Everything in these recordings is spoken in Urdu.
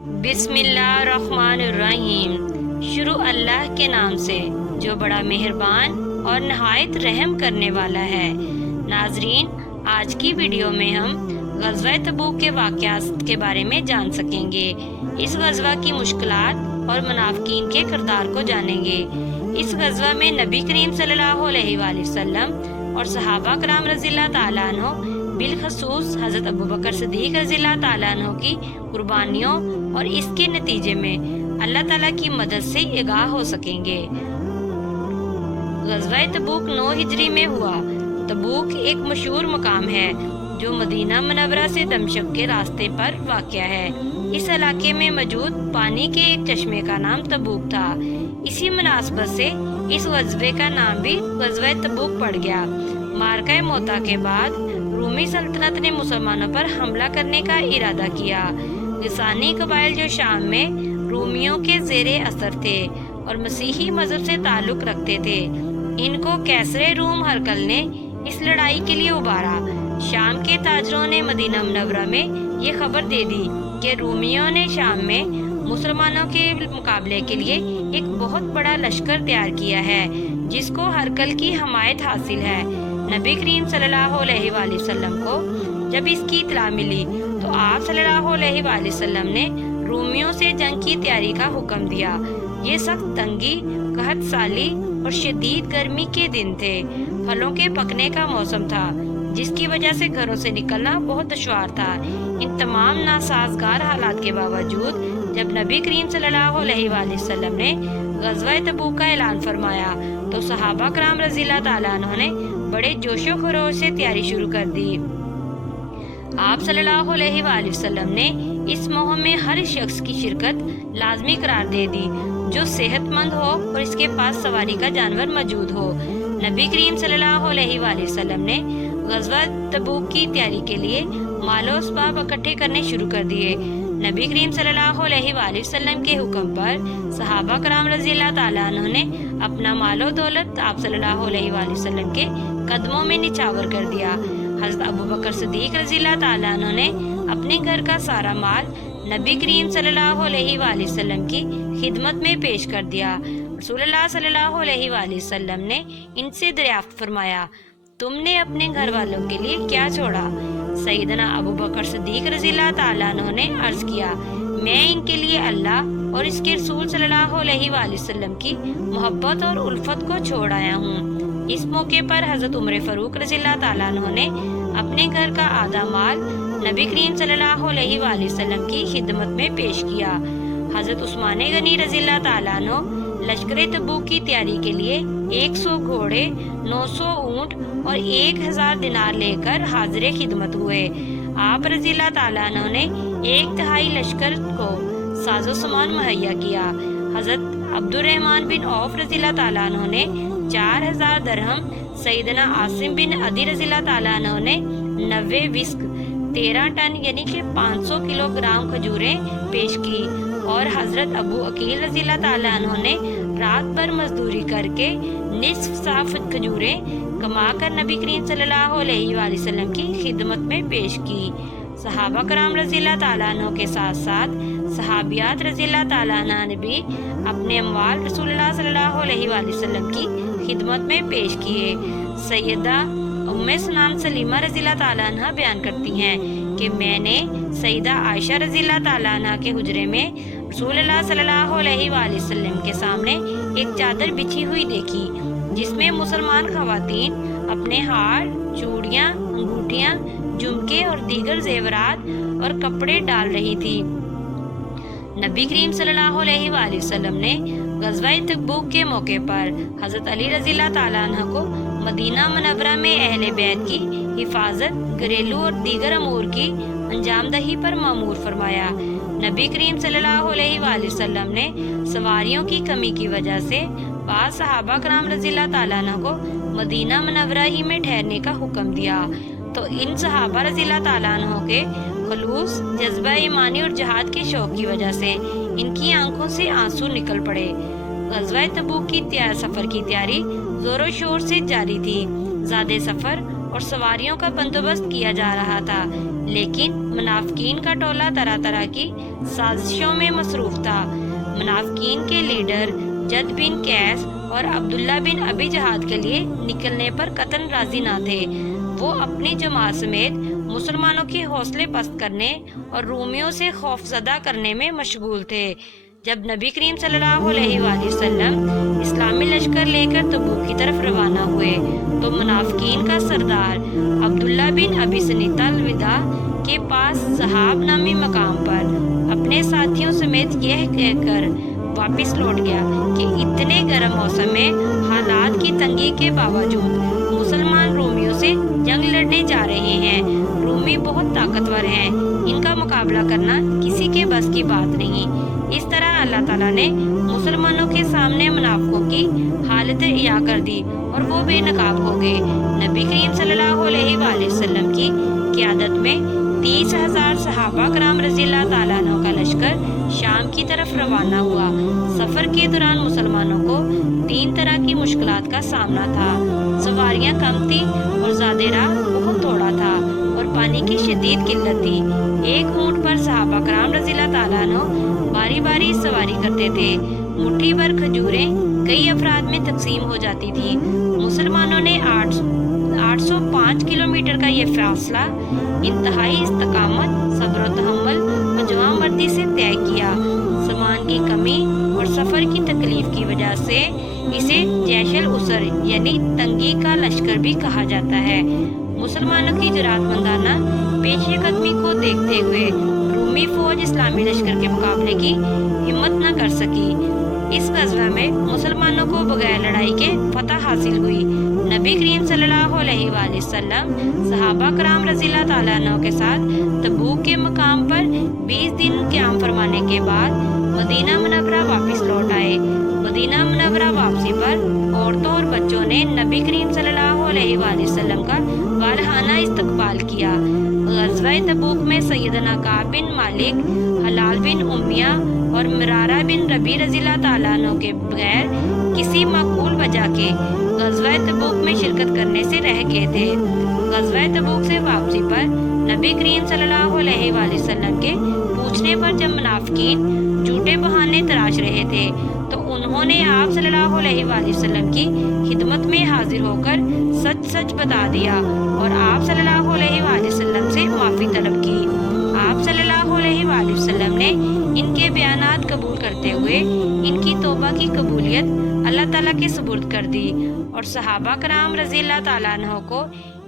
بسم اللہ الرحمن الرحیم۔ شروع اللہ کے نام سے جو بڑا مہربان اور نہایت رحم کرنے والا ہے۔ ناظرین، آج کی ویڈیو میں ہم غزوہ تبوک کے واقعات کے بارے میں جان سکیں گے۔ اس غزوہ کی مشکلات اور منافقین کے کردار کو جانیں گے۔ اس غزوہ میں نبی کریم صلی اللہ علیہ وآلہ وسلم اور صحابہ کرام رضی اللہ تعالیٰ عنہ، بالخصوص حضرت ابوبکر صدیق رضی اللہ تعالیٰ عنہ کی قربانیوں اور اس کے نتیجے میں اللہ تعالیٰ کی مدد سے آگاہ ہو سکیں گے۔ غزوہ تبوک 9 ہجری میں ہوا۔ تبوک ایک مشہور مقام ہے جو مدینہ منورہ سے دمشق کے راستے پر واقع ہے۔ اس علاقے میں موجود پانی کے ایک چشمے کا نام تبوک تھا۔ اسی مناسبت سے اس غزوے کا نام بھی غزوہ تبوک پڑ گیا۔ معرکہ موتا کے بعد رومی سلطنت نے مسلمانوں پر حملہ کرنے کا ارادہ کیا۔ لسانی قبائل جو شام میں رومیوں کے زیر اثر تھے اور مسیحی مذہب سے تعلق رکھتے تھے، ان کو کیسر روم ہرقل نے اس لڑائی کے لیے ابھارا۔ شام کے تاجروں نے مدینہ منورہ میں یہ خبر دے دی کہ رومیوں نے شام میں مسلمانوں کے مقابلے کے لیے ایک بہت بڑا لشکر تیار کیا ہے جس کو ہرقل کی حمایت حاصل ہے۔ نبی کریم صلی اللہ علیہ وآلہ وسلم کو جب اس کی اطلاع ملی تو آپ صلی اللہ علیہ وآلہ وسلم نے رومیوں سے جنگ کی تیاری کا حکم دیا۔ یہ سخت تنگی، قحط سالی اور شدید گرمی کے دن تھے۔ پھلوں کے پکنے کا موسم تھا جس کی وجہ سے گھروں سے نکلنا بہت دشوار تھا۔ ان تمام ناسازگار حالات کے باوجود جب نبی کریم صلی اللہ علیہ وآلہ وسلم نے غزوہ تبوک کا اعلان فرمایا تو صحابہ کرام رضی اللہ تعالیٰ عنہ نے بڑے جوش و خروش سے تیاری شروع کر دی۔ آپ صلی اللہ علیہ وآلہ وسلم نے اس مہم میں ہر شخص کی شرکت لازمی قرار دے دی جو صحت مند ہو اور اس کے پاس سواری کا جانور موجود ہو۔ نبی کریم صلی اللہ علیہ وآلہ وسلم نے غزوہ تبوک کی تیاری کے لیے مال و اسباب اکٹھے کرنے شروع کر دیے۔ نبی کریم صلی اللہ علیہ وآلہ وسلم کے حکم پر صحابہ کرام رضی اللہ تعالیٰ عنہ نے اپنا مال و دولت آپ صلی اللہ علیہ وآلہ وسلم کے قدموں میں نچھاور کر دیا۔ حضرت ابوبکر صدیق رضی اللہ تعالیٰ عنہ نے اپنے گھر کا سارا مال نبی کریم صلی اللہ علیہ وآلہ وسلم کی خدمت میں پیش کر دیا۔ رسول اللہ صلی اللہ علیہ وآلہ وسلم نے ان سے دریافت فرمایا، تم نے اپنے گھر والوں کے لیے کیا چھوڑا؟ سیدنا ابوبکر صدیق رضی اللہ تعالیٰ عنہ نے عرض کیا، میں ان کے لیے اللہ اور اس کے رسول صلی اللہ علیہ وآلہ وسلم کی محبت اور الفت کو چھوڑ آیا ہوں۔ اس موقع پر حضرت عمر فاروق رضی اللہ تعالیٰ عنہ نے اپنے گھر کا آدھا مال نبی کریم صلی اللہ علیہ وآلہ وسلم کی خدمت میں پیش کیا۔ حضرت عثمان غنی رضی اللہ تعالیٰ عنہ لشکر تبوک کی تیاری کے لیے 100 گھوڑے، 900 اونٹ اور 1000 دینار لے کر حاضر خدمت ہوئے۔ آپ رضی اللہ تعالیٰ عنہ نے 1/3 لشکر کو ساز و سامان مہیا کیا۔ حضرت عبد الرحمن بن عوف رضی اللہ تعالیٰ عنہ نے 4000 درہم، سیدنا عاصم بن عدی رضی اللہ تعالیٰ عنہ نے 90 وسق 13 ٹن یعنی کہ 500 کلو گرام کھجوریں پیش کی، اور حضرت ابو عقیل رضی اللہ تعالیٰ عنہ نے رات بھر مزدوری کر کے نصف صاف کھجوریں کما کر نبی کریم صلی اللہ علیہ وآلہ وسلم کی خدمت میں پیش کی۔ صحابہ کرام رضی اللہ تعالیٰ عنہ کے ساتھ ساتھ صحابیات رضی اللہ تعالیٰ عنہ نے بھی اپنے اموال رسول اللہ صلی اللہ علیہ وآلہ وسلم کی خدمت میں پیش کیے۔ سیدہ ام سنان سلیمہ رضی اللہ تعالیٰ عنہ بیان کرتی ہیں کہ میں نے سیدہ عائشہ رضی اللہ تعالیٰ عنہ کے حجرے میں رسول اللہ صلی اللہ علیہ وآلہ وسلم کے سامنے ایک چادر بچھی ہوئی دیکھی جس میں مسلمان خواتین اپنے ہار، چوڑیاں، انگوٹھیاں، جھمکے اور دیگر زیورات اور کپڑے ڈال رہی تھی۔ نبی کریم صلی اللہ علیہ وآلہ وسلم نے غزوہ تبوک کے موقع پر حضرت علی رضی اللہ تعالیٰ عنہ کو مدینہ منورہ میں اہل بیت کی حفاظت، گھریلو اور دیگر امور کی انجام دہی پر مأمور فرمایا۔ نبی کریم صلی اللہ علیہ وآلہ وسلم نے سواریوں کی کمی کی وجہ سے بعض صحابہ کرام رضی اللہ تعالیٰ عنہ کو مدینہ منورہ ہی میں ٹھہرنے کا حکم دیا، تو ان صحابہ رضی اللہ تعالیٰ عنہ کے خلوص، جذبہ ایمانی اور جہاد کے شوق کی وجہ سے ان کی آنکھوں سے آنسو نکل پڑے۔ غزوہ تبوک کی سفر کی تیاری زور و شور سے جاری تھی۔ زیادہ سفر اور سواریوں کا بندوبست کیا جا رہا تھا، لیکن منافقین کا ٹولہ طرح طرح کی سازشوں میں مصروف تھا۔ منافقین کے لیڈر جد بن قیس اور عبداللہ بن ابی جہاد کے لیے نکلنے پر قطعاً راضی نہ تھے۔ وہ اپنی جماعت سمیت مسلمانوں کے حوصلے پست کرنے اور رومیوں سے خوف زدہ کرنے میں مشغول تھے۔ جب نبی کریم صلی اللہ علیہ وآلہ وسلم اسلامی لشکر لے کر تبوک کی طرف روانہ ہوئے تو منافقین کا سردار عبداللہ بن ابی سنیتا الوداع کے پاس صحاب نامی مقام پر اپنے ساتھیوں سمیت یہ کہہ کر واپس لوٹ گیا کہ اتنے گرم موسم میں حالات کی تنگی کے باوجود مسلمان رومیوں سے جنگ لڑنے جا رہے ہیں۔ رومی بہت طاقتور ہیں، ان کا مقابلہ کرنا کسی کے بس کی بات نہیں۔ اس طرح اللہ تعالیٰ نے مسلمانوں کے سامنے منافقوں کی حالت عیاں کر دی اور وہ بے نقاب ہو گئے۔ نبی کریم صلی اللہ علیہ وآلہ وسلم کی قیادت میں 30,000 صحابہ کرام رضی اللہ تعالیٰ عنہ کا لشکر شام کی طرف روانہ ہوا۔ سفر کے دوران مسلمانوں کو 3 طرح کی مشکلات کا سامنا تھا۔ سواریاں کم تھیں اور زیادہ راہ بہت تھوڑا تھا اور پانی کی شدید قلت تھی۔ ایک اونٹ پر صحابہ کرام رضی اللہ تعالیٰ عنہ باری باری سواری کرتے تھے۔ مٹھی بھر کھجوریں کئی افراد میں تقسیم ہو جاتی تھیں۔ مسلمانوں نے 805 کلومیٹر کا یہ فاصلہ انتہائی استقامت، صبر و تحمل اور جواں مردی سے طے کیا۔ سامان کی کمی اور سفر کی تکلیف کی وجہ سے اسے جیش العسر یعنی تنگی کا لشکر بھی کہا جاتا ہے۔ مسلمانوں کی جرأت مندانہ پیش قدمی کو دیکھتے ہوئے رومی فوج اسلامی لشکر کے مقابلے کی ہمت نہ کر سکی۔ اس غزوہ میں مسلمانوں کو بغیر لڑائی کے فتح حاصل ہوئی۔ نبی کریم صلی اللہ علیہ وآلہ وسلم صحابہ کرام رضی اللہ تعالیٰ عنہ کے ساتھ تبوک کے مقام پر 20 دن قیام فرمانے کے بعد مدینہ منورہ واپس لوٹ آئے۔ مدینہ منورہ واپسی پر عورتوں اور بچوں نے نبی کریم صلی اللہ علیہ وآلہ وسلم کا والہانہ استقبال کیا۔ غزوہ تبوک میں سیدنا کعب بن مالک، حلال بن امیہ اور مرارہ بن ربیع رضی اللہ تعالیٰ عنہ کے بغیر کسی معقول وجہ کے غزوہ تبوک میں شرکت کرنے سے رہ گئے تھے۔ غزوہ تبوک سے واپسی پر نبی کریم صلی اللہ علیہ وآلہ وسلم کے پوچھنے پر جب منافقین جھوٹے بہانے تراش رہے تھے تو انہوں نے آپ صلی اللہ علیہ وآلہ وسلم کی خدمت میں حاضر ہو کر سچ سچ بتا دیا اور آپ صلی اللہ علیہ وآلہ وسلم سے معافی طلب کی۔ آپ صلی اللہ علیہ وآلہ وسلم نے ان کے بیانات قبول کرتے ہوئے ان کی توبہ کی قبولیت اللہ تعالیٰ کے سپرد کر دی اور صحابہ کرام رضی اللہ تعالیٰ عنہ کو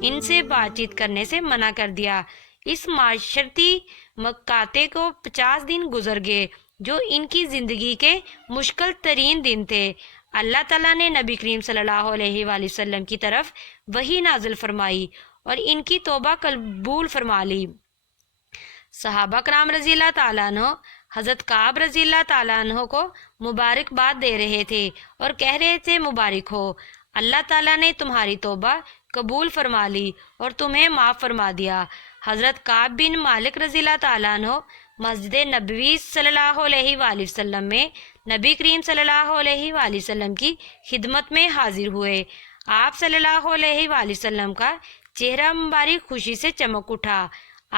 ان سے بات چیت کرنے سے منع کر دیا۔ اس معاشرتی مقاطع کو 50 دن گزر گئے جو ان کی زندگی کے مشکل ترین دن تھے۔ اللہ تعالیٰ نے نبی کریم صلی اللہ علیہ وآلہ وسلم کی طرف وحی نازل فرمائی اور ان کی توبہ قبول فرما لی۔ صحابہ کرام رضی اللہ تعالیٰ عنہ حضرت کعب رضی اللہ تعالیٰ عنہ کو مبارکباد دے رہے تھے اور کہہ رہے تھے مبارک ہو، اللہ تعالیٰ نے تمہاری توبہ قبول فرما لی اور تمہیں معاف فرما دیا۔ حضرت کعب بن مالک رضی اللہ تعالیٰ عنہ مسجد نبوی صلی اللہ علیہ وآلہ وسلم میں نبی کریم صلی اللہ علیہ وآلہ وسلم کی خدمت میں حاضر ہوئے۔ آپ صلی اللہ علیہ وآلہ وسلم کا چہرہ مبارک خوشی سے چمک اٹھا۔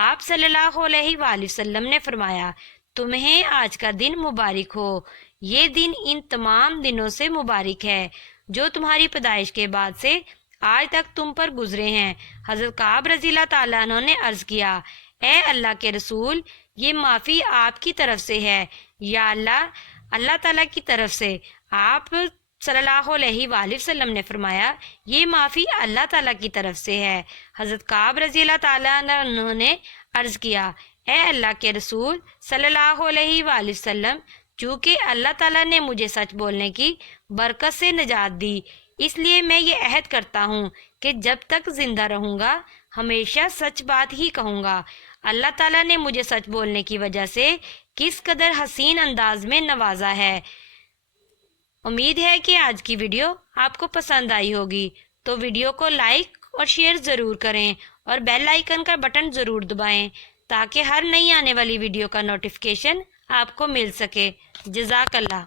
آپ صلی اللہ علیہ وآلہ وسلم نے فرمایا، تمہیں آج کا دن مبارک ہو، یہ دن ان تمام دنوں سے مبارک ہے جو تمہاری پیدائش کے بعد سے آج تک تم پر گزرے ہیں۔ حضرت کعب رضی اللہ تعالیٰ عنہ نے عرض کیا، اے اللہ کے رسول، یہ معافی آپ کی طرف سے ہے یا اللہ تعالیٰ کی طرف سے؟ آپ صلی اللہ علیہ وآلہ وسلم نے فرمایا، یہ معافی اللہ تعالیٰ کی طرف سے ہے۔ حضرت کعب رضی اللہ تعالیٰ عنہ نے عرض کیا، اے اللہ کے رسول صلی اللہ علیہ وآلہ وسلم، چونکہ اللہ تعالیٰ نے مجھے سچ بولنے کی برکت سے نجات دی، اس لیے میں یہ عہد کرتا ہوں کہ جب تک زندہ رہوں گا ہمیشہ سچ بات ہی کہوں گا۔ اللہ تعالیٰ نے مجھے سچ بولنے کی وجہ سے کس قدر حسین انداز میں نوازا ہے۔ امید ہے کہ آج کی ویڈیو آپ کو پسند آئی ہوگی، تو ویڈیو کو لائک اور شیئر ضرور کریں اور بیل آئیکن کا بٹن ضرور دبائیں تاکہ ہر نئی آنے والی ویڈیو کا نوٹیفیکیشن آپ کو مل سکے۔ جزاک اللہ۔